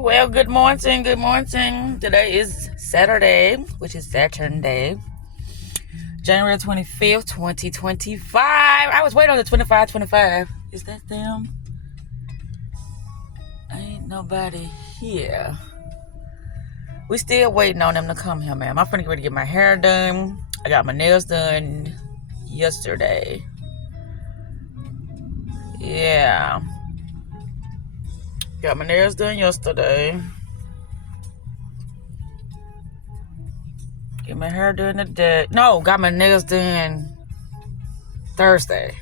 Well, good morning. Good morning. Today is Saturday, which is Saturn Day, January 25th, 2025. I was waiting on the 25. Is that them? Ain't nobody here. We still waiting on them to come here, man. I'm finna get ready to get my hair done. I got my nails done yesterday. Yeah. Got my nails done yesterday. Get my hair done today. No, got my nails done Thursday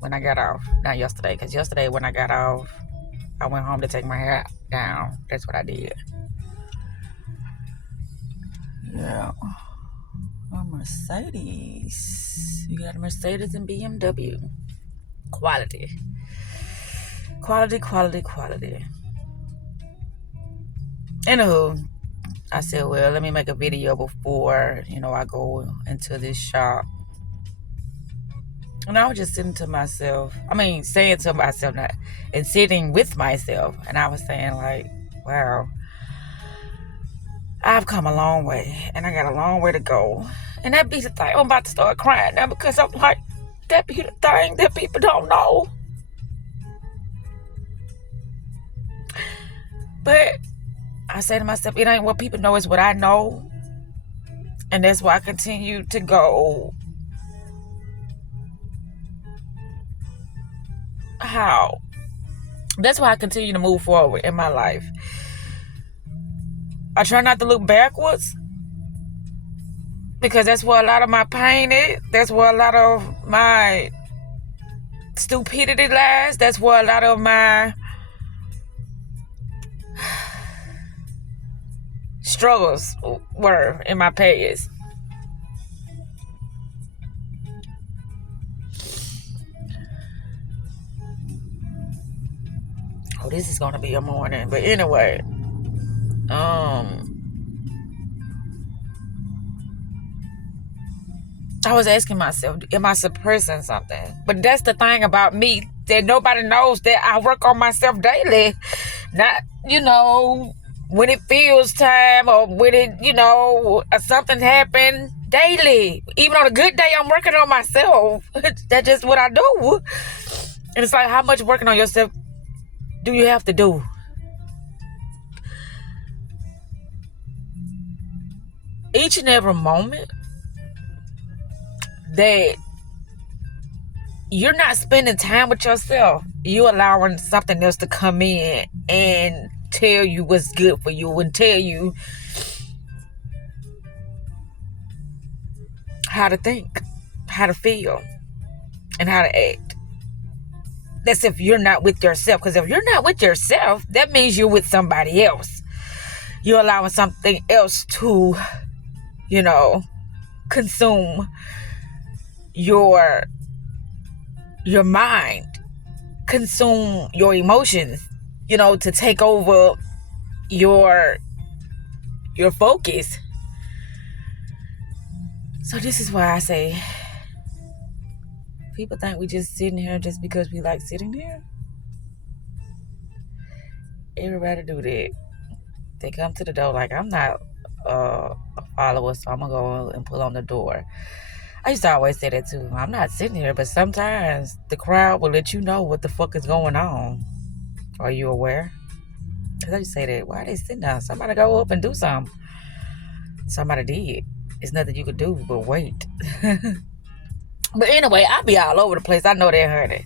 when I got off. Not yesterday, because yesterday when I got off, I went home to take my hair down. That's what I did. Yeah. A Mercedes. You got a Mercedes and BMW. Quality. Anywho, I said, well, let me make a video before, I go into this shop. And I was just saying to myself, and sitting with myself. And I was saying, like, wow, I've come a long way. And I got a long way to go. And that be the thing. I'm about to start crying now because I'm like, that be the thing that people don't know. But I say to myself, it ain't what people know, it's what I know. And that's why I continue to go. How? That's why I continue to move forward in my life. I try not to look backwards because that's where a lot of my pain is. That's where a lot of my stupidity lies. That's where a lot of my struggles were in my past. Oh, this is gonna be a morning. But anyway, I was asking myself, am I suppressing something? But that's the thing about me, that nobody knows that I work on myself daily. Not, when it feels time or when it, something happened daily. Even on a good day, I'm working on myself. That's just what I do. And it's like, how much working on yourself do you have to do? Each and every moment that you're not spending time with yourself, you're allowing something else to come in and tell you what's good for you and tell you how to think, how to feel, and how to act. That's if you're not with yourself. Because if you're not with yourself, that means you're with somebody else. You're allowing something else to, consume your mind, consume your emotions, to take over your focus. So this is why I say, people think we just sitting here just because we like sitting here. Everybody do that. They come to the door like, I'm not a follower, so I'm gonna go and pull on the door. I used to always say that too. I'm not sitting here, but sometimes the crowd will let you know what the fuck is going on. Are you aware? Because I just say that, why are they sitting down? Somebody go up and do something. Somebody did. It's nothing you could do but wait. But anyway, I be all over the place. I know that, honey.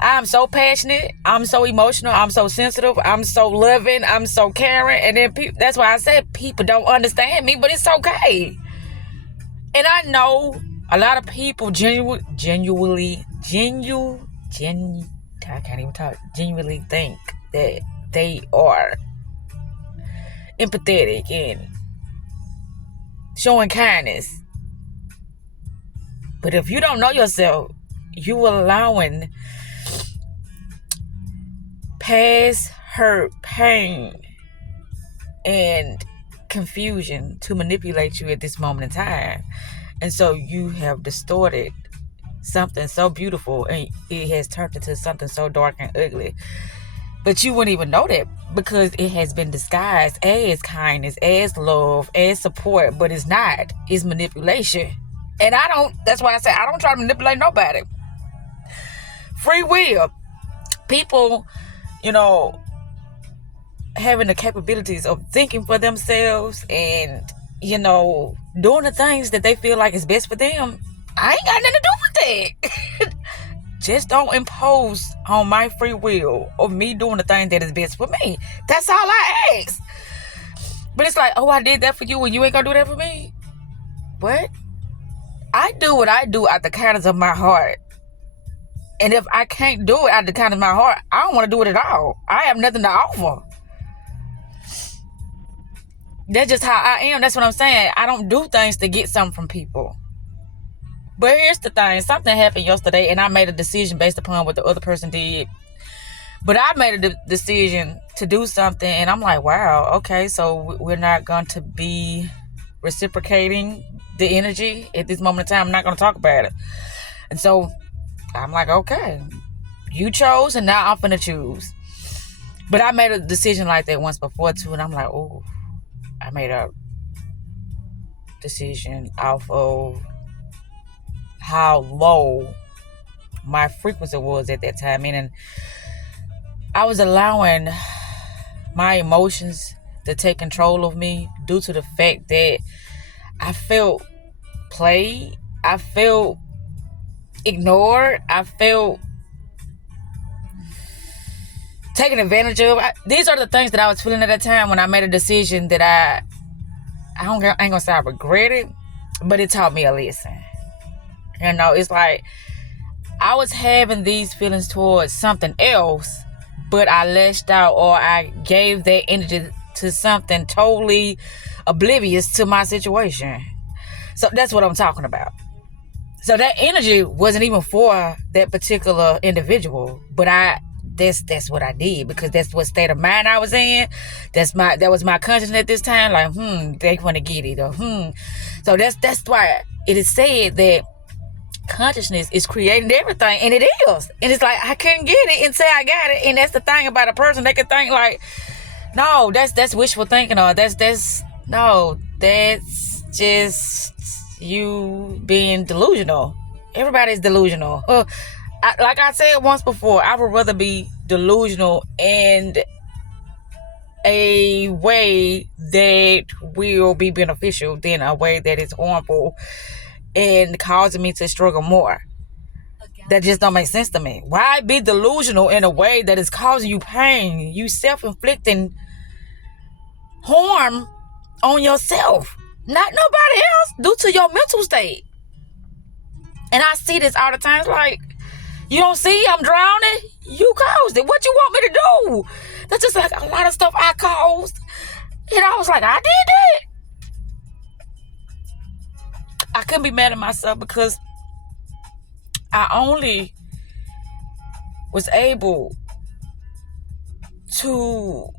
I'm so passionate. I'm so emotional. I'm so sensitive. I'm so loving. I'm so caring. And then that's why I said people don't understand me, but it's okay. And I know a lot of people genuinely think that they are empathetic and showing kindness. But if you don't know yourself, you allowing past hurt, pain, and confusion to manipulate you at this moment in time. And so you have distorted something so beautiful and it has turned into something so dark and ugly. But you wouldn't even know that because it has been disguised as kindness, as love, as support, but it's not. It's manipulation. And that's why I say I don't try to manipulate nobody. Free will. People, having the capabilities of thinking for themselves and, doing the things that they feel like is best for them. I ain't got nothing to do with that. Just don't impose on my free will of me doing the thing that is best for me. That's all I ask. But it's like, oh, I did that for you and you ain't gonna do that for me? What? I do what I do out the kindness of my heart. And if I can't do it out the kindness of my heart, I don't want to do it at all. I have nothing to offer. That's just how I am. That's what I'm saying. I don't do things to get something from people. But here's the thing. Something happened yesterday and I made a decision based upon what the other person did. But I made a decision to do something and I'm like, wow, okay, so we're not going to be reciprocating the energy at this moment in time. I'm not going to talk about it. And so I'm like, okay, you chose and now I'm finna choose. But I made a decision like that once before too. And I'm like, oh, I made a decision off of how low my frequency was at that time. And I was allowing my emotions to take control of me due to the fact that I felt played. I felt ignored. I felt taken advantage of. These are the things that I was feeling at that time when I made a decision that I ain't gonna say I regret it, but it taught me a lesson. It's like I was having these feelings towards something else, but I lashed out or I gave that energy to something totally oblivious to my situation. So that's what I'm talking about. So that energy wasn't even for that particular individual, but that's what I did because that's what state of mind I was in. That was my conscience at this time. Like, they want to get it. Or, So that's why it is said that consciousness is creating everything, and it is. And it's like I couldn't get it until I got it. And that's the thing about a person. They can think like, no, that's wishful thinking, or that's just you being delusional. Everybody's delusional. Like I said once before, I would rather be delusional in a way that will be beneficial than a way that is harmful and causing me to struggle more. That just don't make sense to me. Why be delusional in a way that is causing you pain? You self-inflicting harm on yourself, not nobody else, due to your mental state. And I see this all the time. It's like, you don't see I'm drowning? You caused it. What you want me to do? That's just like a lot of stuff I caused. And I was like, I did that. I couldn't be mad at myself because I only was able to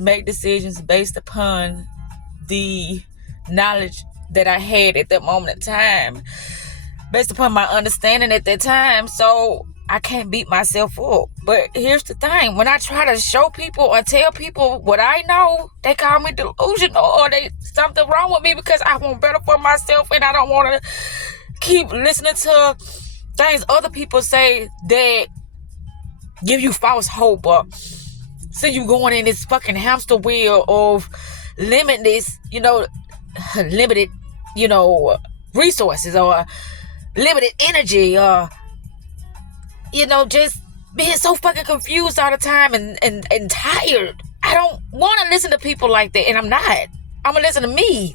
make decisions based upon the knowledge that I had at that moment in time, based upon my understanding at that time. So I can't beat myself up. But here's the thing. When I try to show people or tell people what I know, they call me delusional or something wrong with me because I want better for myself and I don't want to keep listening to things other people say that give you false hope or see you going in this fucking hamster wheel of limited, resources or limited energy or, just being so fucking confused all the time and tired. I don't want to listen to people like that, and I'm not. I'm going to listen to me.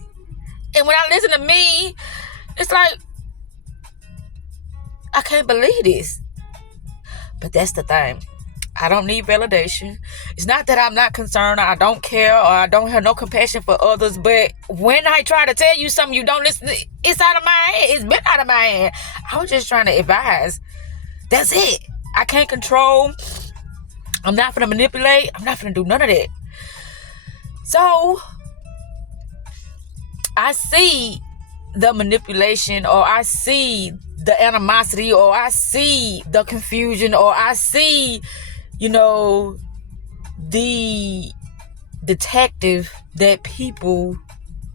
And when I listen to me, it's like, I can't believe this. But that's the thing. I don't need validation. It's not that I'm not concerned or I don't care or I don't have no compassion for others, but when I try to tell you something you don't listen to, it's out of my head. It's been out of my head. I was just trying to advise. That's it. I can't control. I'm not going to manipulate. I'm not going to do none of that. So, I see the manipulation or I see the animosity, or I see the confusion, or I see, the detective that people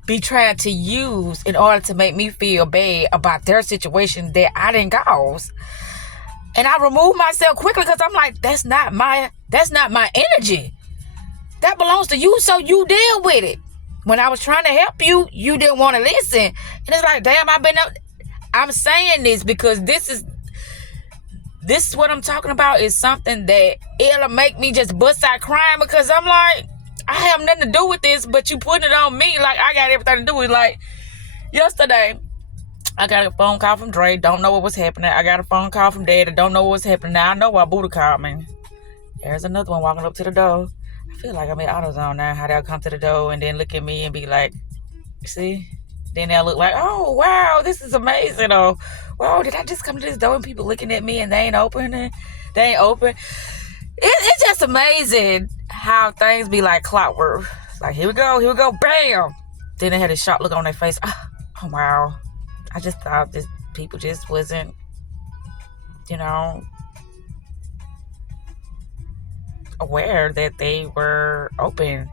be trying to use in order to make me feel bad about their situation that I didn't cause. And I remove myself quickly because I'm like, that's not my energy. That belongs to you, so you deal with it. When I was trying to help you, you didn't want to listen. And it's like, damn, I'm saying this because this is what I'm talking about, is something that it'll make me just bust out crying, because I'm like, I have nothing to do with this, but you putting it on me like I got everything to do with it. Like yesterday, I got a phone call from Dre, don't know what was happening. I got a phone call from Dad, don't know what was happening. Now I know why Buddha called me. There's another one walking up to the door. I feel like I'm in AutoZone now, how they'll come to the door and then look at me and be like, see? Then they'll look like, oh, wow, this is amazing. Or, wow, did I just come to this door and people looking at me and they ain't open? It's just amazing how things be like clockwork. Like, here we go, bam. Then they had a shocked look on their face. Oh, wow. I just thought this people just wasn't, aware that they were open.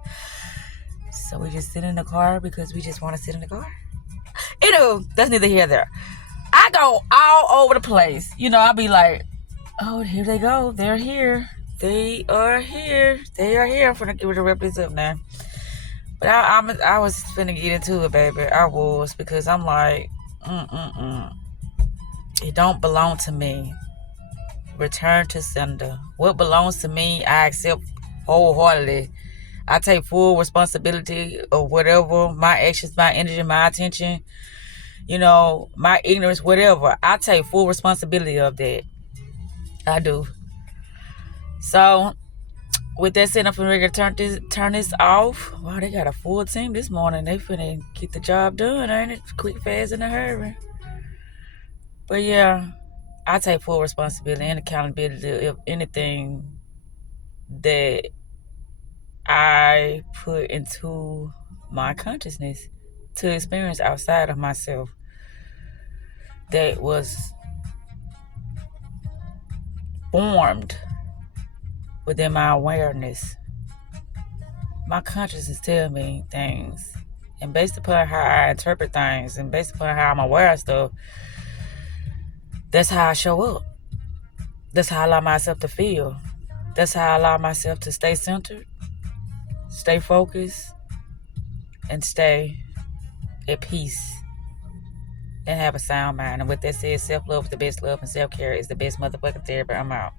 So we just sit in the car because we just want to sit in the car. That's neither here nor there. I go all over the place. I'll be like, oh, here they go. They're here. They are here. I'm finna give it a wrap this up now. But I was finna get into it, baby. I was, because I'm like, it don't belong to me. Return to sender. What belongs to me, I accept wholeheartedly. I take full responsibility of whatever, my actions, my energy, my attention, my ignorance, whatever. I take full responsibility of that. I do. So, with that said, I'm finna turn this off. Wow, they got a full team this morning. They finna get the job done, ain't it? Quick, fast, in a hurry. But yeah, I take full responsibility and accountability of anything that I put into my consciousness to experience outside of myself that was formed within my awareness. My consciousness tell me things, and based upon how I interpret things and based upon how I'm aware of stuff, that's how I show up. That's how I allow myself to feel. That's how I allow myself to stay centered, stay focused, and stay at peace and have a sound mind. And with that said, self-love is the best love and self-care is the best motherfucking therapy. I'm out.